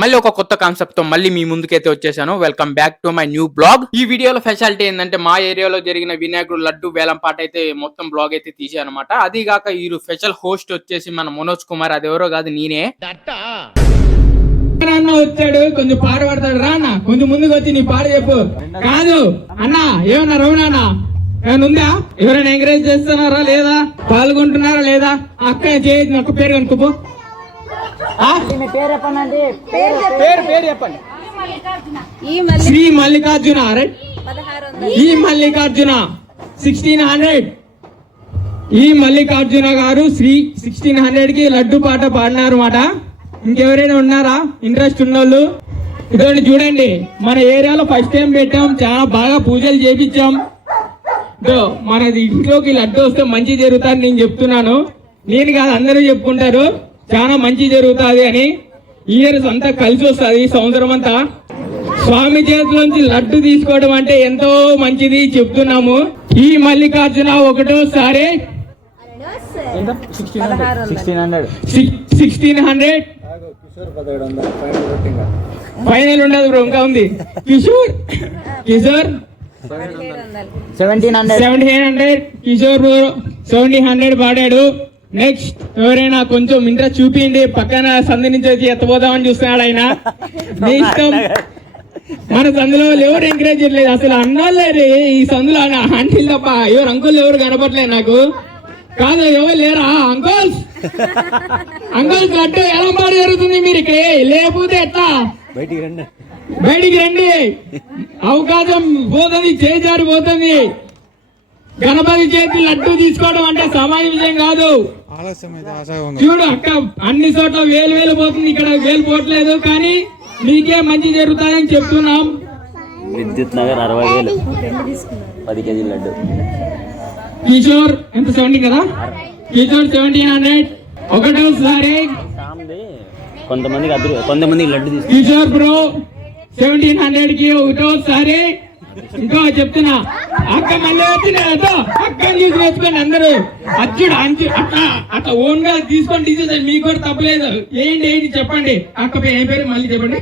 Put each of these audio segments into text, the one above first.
మళ్ళీ ఒక కొత్త కాన్సెప్ట్ తో మళ్ళీ మీ ముందుకైతే వచ్చేసాను. Welcome back to my new blog. ఈ వీడియోలో స్పెషాలిటీ ఏంటంటే మా ఏరియాలో జరిగిన వినాయకుడు లడ్డు వేలం పాట అయితే మొత్తం బ్లాగ్ అయితే తీసానమాట. అది కాక ఈ స్పెషల్ హోస్ట్ వచ్చేసి మన మనోజ్ కుమార్, అది ఎవరో కాదు నేనే. వచ్చాడు, కొంచెం పాట పడతాడు. రానా కొంచెం ముందుకు వచ్చి నీ పాట చెప్పు. కాదు అన్నా, ఏమన్నా రమణా ఏమన్నా ఉందా? ఎవరైనా ఎంకరేజ్ చేస్తున్నారా లేదా? పాల్గొంటున్నారా లేదా? అక్క చేయి, ఒక్క పేరు కనుక్కో. శ్రీ మల్లికార్జున, ఈ మల్లికార్జున 1600. ఈ మల్లికార్జున గారు శ్రీ 1600 కి లడ్డు పాట పాడినారు మాట. ఇంకెవరైనా ఉన్నారా ఇంట్రెస్ట్ ఉన్నోళ్ళు? ఇదోండి చూడండి, మన ఏరియాలో ఫస్ట్ టైం పెట్టాం, చాలా బాగా పూజలు చేపించాం. మన ఇంట్లోకి లడ్డు వస్తే మంచి జరుగుతుంది నేను చెప్తున్నాను. నేను కాదు, అందరూ చెప్పుకుంటారు చాలా మంచి జరుగుతుంది అని. ఇయర్స్ అంతా కలిసి వస్తుంది, సంవత్సరం అంతా. స్వామి చేతిలోంచి లడ్డు తీసుకోవడం అంటే ఎంతో మంచిది చెప్తున్నాము. ఈ మల్లికార్జున ఒకటోసారి 1600 ఫైనల్ ఉండదు బ్రో, ఇంకా ఉంది. కిషోర్ 1700 కిషోర్ బ్రో 1700 పాడాడు. నెక్స్ట్ ఎవరైనా కొంచెం ఇంట్రెస్ట్ చూపిండి, పక్కన సందు నుంచి వచ్చి ఎత్తపోదామని చూస్తున్నాడు ఆయన. మీ ఇష్టం. మన సందులో ఎవరు ఎంకరేజ్ చేయలేదు అసలు. అన్నాళ్ళే ఈ సందులో ఆంటీలు తప్ప ఎవరు అంకుల్ ఎవరు కనపడలేదు నాకు. కాదు ఎవరు లేరా అంకుల్స్? లడ్డు ఎలా మాట జరుగుతుంది మీరు ఇక్కడ? లేకపోతే ఎట్లా? బయటికి రండి, అవకాశం పోతుంది, చేజారిపోతుంది. గణపతి చేతి లడ్డు తీసుకోవడం అంటే సామాన్య విషయం కాదు. చూడు అక్క, అన్ని చోట్ల వేలు పోతుంది, ఇక్కడ వేలు పోవట్లేదు. కానీ మీకే మంచి జరుగుతాయని చెప్తున్నాం. విద్యుత్ నగర్ 60,000 10 కేజీల లడ్డు. కిషోర్ ఎంత 70 కదా? కిషోర్ 1700 ఒకటోసారి. కొంతమంది లడ్డు తీసుకు. కిషోర్ బ్రో 1700 కి ఒకటోసారి. ఇంకో చెప్తున్నా, అక్క మళ్ళీ వచ్చిన అక్క చూసి నేర్చుకోండి అందరూ. అచ్చుడు అట్లా ఓన్ గా తీసుకొని తీసేసారు, మీకు కూడా తప్పలేదు. ఏంటి చెప్పండి. అక్క ఏం పేరు మళ్ళీ చెప్పండి.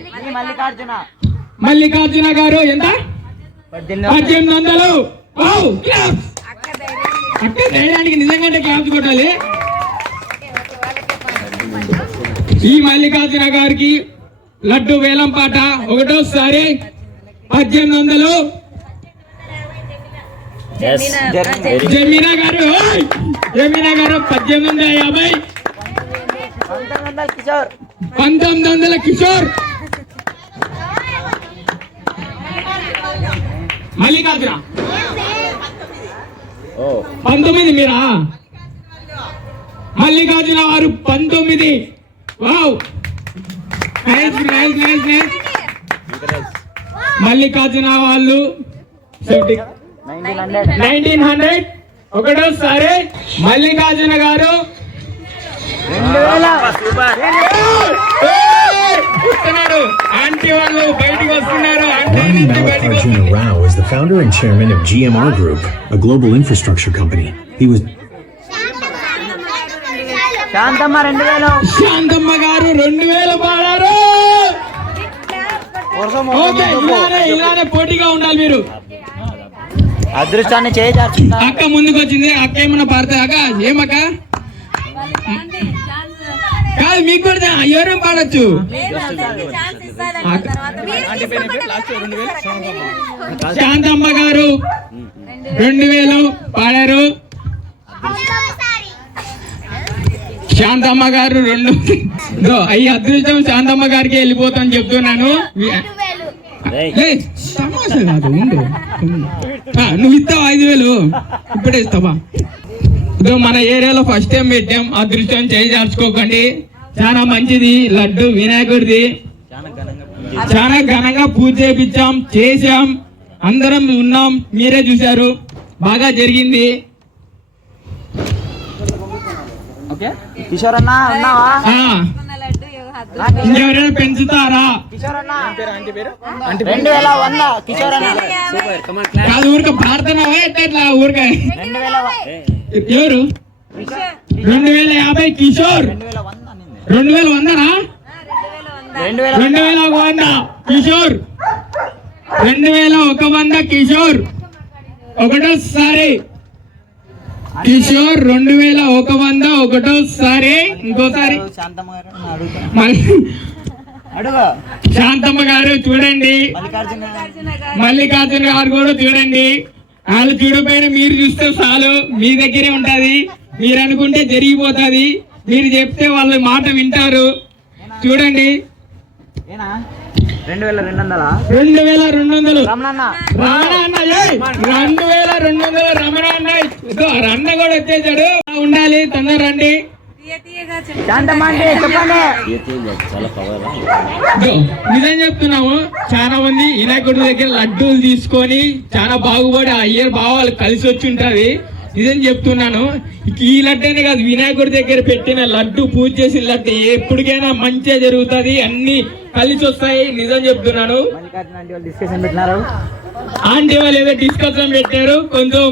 మల్లికార్జున గారు ఎంత? 1800. అక్క ధైర్యానికి నిజంగా క్లాప్స్ కొట్టాలి. ఈ మల్లికార్జున గారికి లడ్డు వేలం పాట ఒకటోసారి 1800. జమీనా గారు 1850. 1900 కిషోర్. మల్లికార్జున 19 మీరా? మల్లికార్జున వారు 19. వావ్, మల్లికార్జున వాళ్ళు 1900 ఒకటోసారి. మల్లికార్జున గారు 2000. ఆంటీ వాళ్ళు బయటికి వస్తున్నారు. Malikarjuna Rao is the founder and chairman of GMR Group, a global infrastructure company. He was Shantamma గారు 2000 పాడారు. ఇలానే పోటీగా ఉండాలి మీరు. అదృష్టాన్ని చేయ. అక్క ముందుకు వచ్చింది. అక్క ఏమన్నా పాడతా? అక్క ఏమక్క కాదు, మీకు కూడా ఎవరేం పాడచ్చు. శాంతమ్మ గారు 2000 పాడారు. శాంతమ్మ గారు 2. అయ్యి అదృష్టం శాంతమ్మ గారికి వెళ్ళిపోతాను చెప్తున్నాను. నువ్వు ఇస్తావా 5000? ఇప్పుడే ఇస్తావా? మన ఏరియాలో ఫస్ట్ టైం పెట్టాం, అదృష్టం చేజార్చుకోకండి. చాలా మంచిది లడ్డు వినాయకుడిది. చాలా ఘనంగా పూజ చేసాం, అందరం ఉన్నాం, మీరే చూశారు. బాగా జరిగింది. కిషోర్ అన్న ఉన్నావా? ఇంకెవరైనా పెంచుతారా? కాదు ఊరిక పాడుతున్నావా ఎట్లా? ఊరిక ఎవరు? 2050 కిషోర్ 2100. 2100 కిషోర్ 2100 కిషోర్ ఒకటోసారి కిషోర్ 2100 ఒకటోసారి ఇంకోసారి శాంతమ్మ గారు చూడండి, మల్లికార్జున గారు కూడా చూడండి. వాళ్ళు చూడపోయినా మీరు చూస్తే చాలు, మీ దగ్గరే ఉంటది. మీరు అనుకుంటే జరిగిపోతుంది, మీరు చెప్తే వాళ్ళ మాట వింటారు. చూడండి 2200 రమణ అన్న 2200 రమణ అన్న అన్న కూడా వచ్చేసాడు. ఉండాలి, తొందర రండి. చాలా పవర్. నిజం చెప్తున్నాము, చాలా మంది వినాయకుడి దగ్గర లడ్డూలు తీసుకొని చాలా బాగుపడి ఆ ఇయర్ భావాలు కలిసి వచ్చి ఉంటది. నిజం చెప్తున్నాను, ఈ లడ్డూనే కాదు, వినాయకుడి దగ్గర పెట్టిన లడ్డు, పూజ చేసిన లడ్డు ఎప్పటికైనా మంచిగా జరుగుతుంది, అన్ని కలిసి వస్తాయి. నిజం చెప్తున్నాను. ఆంటీ వాళ్ళు ఏదో డిస్కషన్ పెట్టారు, కొంచెం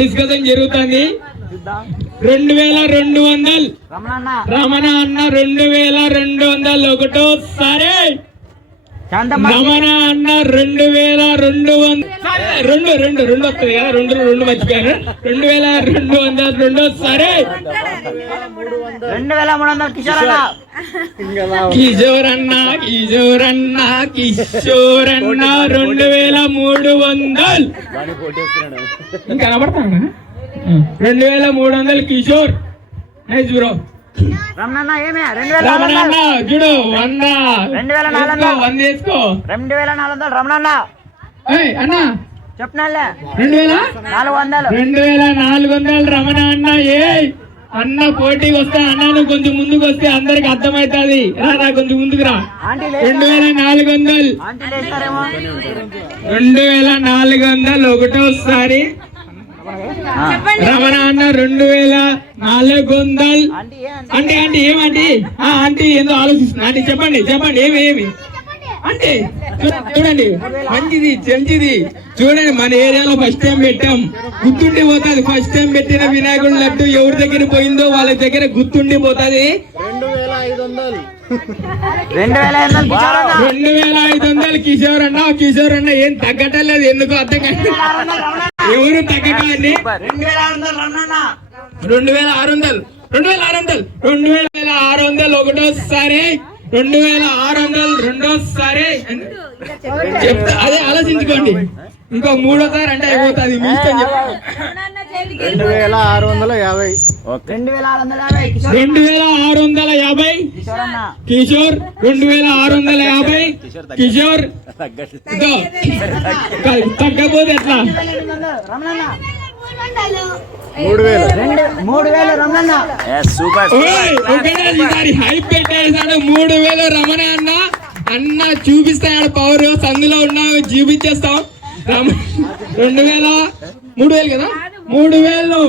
డిస్కషన్ జరుగుతుంది. 2200 రమణ అన్న 2200 ఒకటోసారి రమణ అన్న 2200 రెండు వస్తుంది కదా, రెండు మర్చిపోయాను. 2200 రెండోసారి కిషోర్ అన్న 2300 ఇంకా కనబడతాను. 2300 కిషోర్. Nice bro. రమణ అన్న చూడు 100 వేసుకో. 2400 రమణ అన్న అన్న చెప్పినా 2400 రమణ అన్న. అన్న పోటీకి వస్తా, అన్న నువ్వు కొంచెం ముందుకు వస్తే అందరికి అర్థమవుతుంది. రా కొంచెం ముందుకు రా. 2400 ఒకటోసారి రమణ అన్న 2400. అంటే ఏమంటే ఆంటీ ఏందో ఆలోచిస్తున్నా. అంటే చెప్పండి ఏమి అంటే చూడండి, మంచిది చూడండి. మన ఏరియాలో ఫస్ట్ టైం పెట్టాం, గుర్తుండి పోతుంది. ఫస్ట్ టైం పెట్టిన వినాయకుడి లడ్డు ఎవరి దగ్గర పోయిందో వాళ్ళ దగ్గర గుర్తుండి పోతుంది. 2500 కిషోర్ అన్న ఏం తగ్గటం లేదు, ఎందుకు అర్థం కాదు. ఎవరు తగ్గకండి. 2600 ఒకటోసారి, 2600 రెండోసారి. చెప్తా, అదే ఆలోచించుకోండి. ఇంకో మూడోసారి అంటే అయిపోతుంది, మీ ఇష్టం. 2650 2650 కిషోర్. 2650 కిషోర్. తగ్గపోతే ఎట్లా? 3000 రమణ హైప్ పెట్టేసాడు. 3000 రమణ అన్న చూపిస్తాడు పవర్. సందులో ఉన్నావు చూపించేస్తాం. 3000 కదా, 3000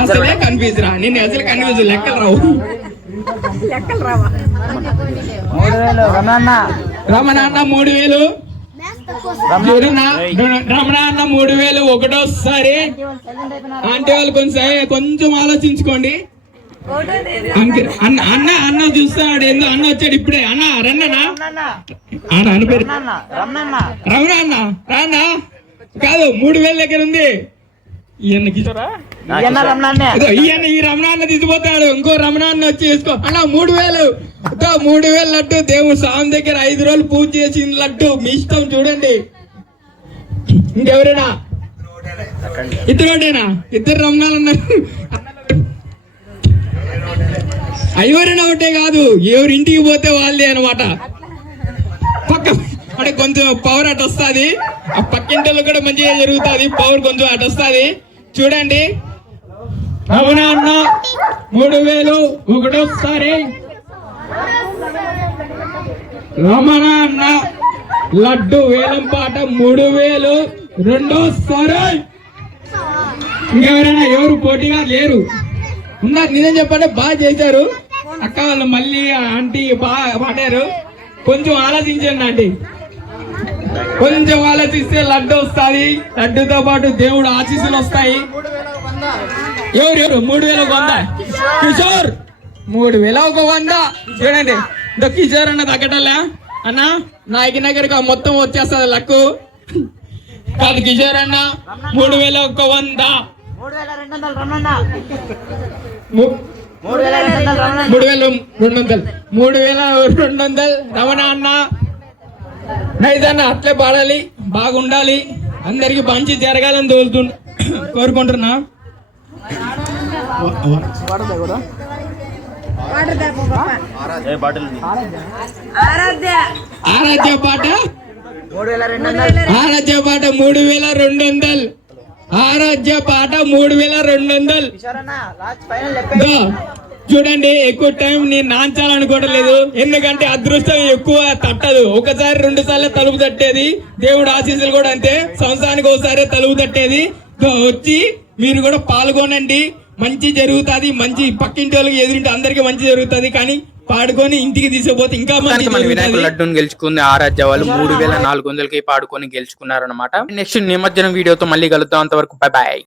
అసలే కన్ఫ్యూజ్ రా. నేను అసలు కన్ఫ్యూజ్, లెక్కలు రావు. రమణ అన్న 3000 రమణ అన్న 3000 ఒకటోసారి. అంటే వాళ్ళు కొంచెం ఆలోచించుకోండి. అన్న చూస్తాడు, ఎందుకు అన్న వచ్చాడు ఇప్పుడే. అన్న రన్ననా అన్న పేరు రమణ అన్న రాన్నా కాదు, 3000 దగ్గర ఉంది. ఈయన కిషోరా, ఈ రమణ అన్న తీసిపోతాడు. ఇంకో రమణ అన్న వచ్చి వేసుకో అన్న 3000 లడ్డు. దేవుడు స్వామి దగ్గర 5 రోజులు పూజ చేసిన లడ్డు, మీ ఇష్టం. చూడండి, ఇంకెవరైనా ఇద్దరేనా? ఇద్దరు రమణాలు అన్నారు. ఎవరైనా ఒకటే కాదు, ఎవరి ఇంటికి పోతే వాళ్ళే అనమాట. పక్క అంటే కొంచెం పవర్ అటు వస్తుంది. ఆ పక్కింటి కూడా మంచిగా జరుగుతుంది, పవర్ కొంచెం అటు వస్తుంది. చూడండి, రమణ అన్న 3000 ఒకటోసారి. రమణ అన్న లడ్డు వేలం పాట 3000 రెండోసారి. ఇంకెవరైనా ఎవరు పోటీగా లేరు ఉన్నారు. నిజం చెప్పండి, బాగా చేశారు. అక్క వాళ్ళు మళ్ళీ ఆంటీ బాగా పాడారు. కొంచెం ఆలోచించండి ఆంటీ, కొంచెం ఆలోచిస్తే లడ్డు వస్తుంది. లడ్డుతో పాటు దేవుడు ఆశీస్సులు వస్తాయి. ఎవరు 3100 కిషోర్ 3,100 చూడండి. కిషోర్ అన్న తగ్గటలే అన్న నాయకునగరికి మొత్తం వచ్చేస్తుంది లక్కు కాదు. కిషోర్ అన్న 3,100 3,200 రమణ అన్న నైస్ అన్న. అట్లే పాడాలి, బాగుండాలి, అందరికి మంచి జరగాలని కోరుకుంటున్నా. ఆరాధ్య పాట 3,200. ఆరాధ్య పాట 3,200. చూడండి, ఎక్కువ టైం నేను నాంచాలనుకోవడం లేదు, ఎందుకంటే అదృష్టం ఎక్కువ తట్టదు. ఒకసారి 2 సార్లు తలుపు తట్టేది, దేవుడు ఆశీస్సులు కూడా అంతే, సంవత్సరానికి ఒకసారి తలుపు తట్టేది. వచ్చి మీరు కూడా పాల్గొనండి, మంచి జరుగుతుంది. మంచి పక్కింటి వాళ్ళకి ఎదురింటి అందరికి మంచి జరుగుతుంది. కానీ పాడుకొని ఇంటికి తీసుకుపోతే ఇంకా మంచి. మన వినాయకుడు లడ్డూని గెలుచుకుంది ఆరాధ్య వాళ్ళు 3,400కి పాడుకొని గెలుచుకున్నారనమాట. నెక్స్ట్ నిమజ్జనం వీడియోతో మళ్ళీ కలుద్దాం, అంతవరకు బై బాయ్.